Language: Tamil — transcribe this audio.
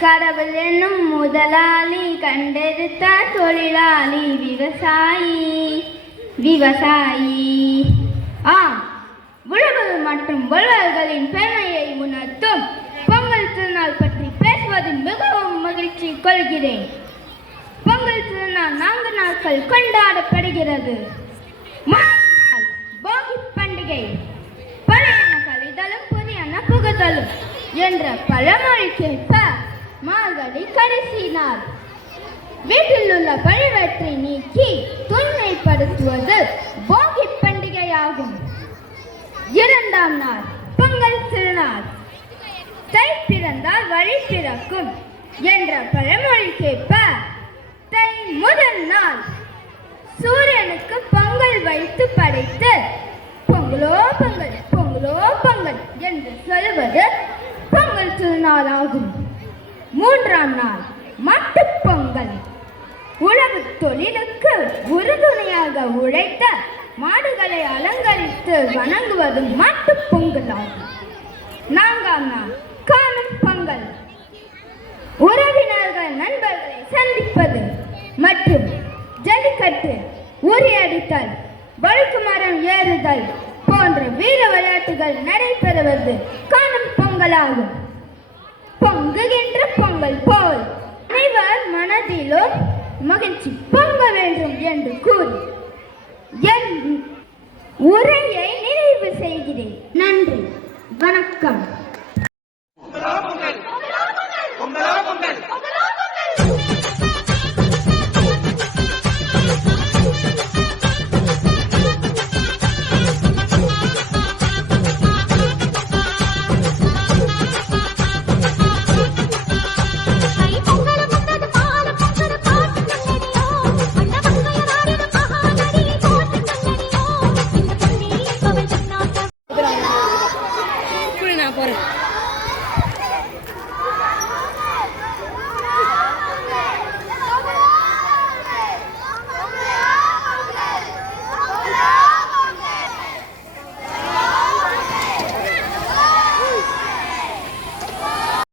கடவுள் என்னும் முதலாளி கண்டெடுத்த தொழிலாளி விவசாயி விவசாயி. ஆம், உழவர் மற்றும் உழவர்களின் பெருமையை உணர்த்தும் பொங்கல் திருநாள் பற்றி பேசுவதில் மிகவும் மகிழ்ச்சி கொள்கிறேன். பொங்கல் திருநாள் 4 நாட்கள் கொண்டாடப்படுகிறது. போகி பண்டிகை பழையன கழிதலும் புதியன புகுதலும் என்ற பழமொழிக்கேற்ப மார்கழி கடைசி நாள். வீட்டில் உள்ள பழிவற்றை நீக்கி தூய்மைப்படுத்துவது போகி பண்டிகையாகும். 2ஆம் நாள் பொங்கல் திருநாள். தை பிறந்தால் வழி பிறக்கும் என்ற பழமொழிக்கேற்ப தை முதல் நாள் சூரியனுக்கு பொங்கல் வைத்து படைத்து பொங்கலோ பொங்கல் பொங்கலோ பொங்கல் என்று சொல்வது பொங்கல் திருநாளாகும். 3ஆம் நாள் மாட்டுப் பொங்கல். உழவு தொழிலுக்கு உறுதுணையாக உழைத்த மாடுகளை அலங்கரித்து வணங்குவது மாட்டுப் பொங்கல் ஆகும். 4ஆம் நாள் காணும் பொங்கல். உறவினர்கள் நண்பர்களை சந்திப்பது மற்றும் ஜல்லிக்கட்டு, உரியடித்தல், வழுக்கு மரம் ஏறுதல் போன்ற வீர விளையாட்டுகள் நடைபெறுவது காணும் பொங்கலாகும். பொங்குகின்ற பொங்கல் போல் அனைவர் மனதிலும் மகிழ்ச்சி பொங்க வேண்டும் என்று கூறி என் உரையை நிறைவு செய்கிறேன். நன்றி, வணக்கம்.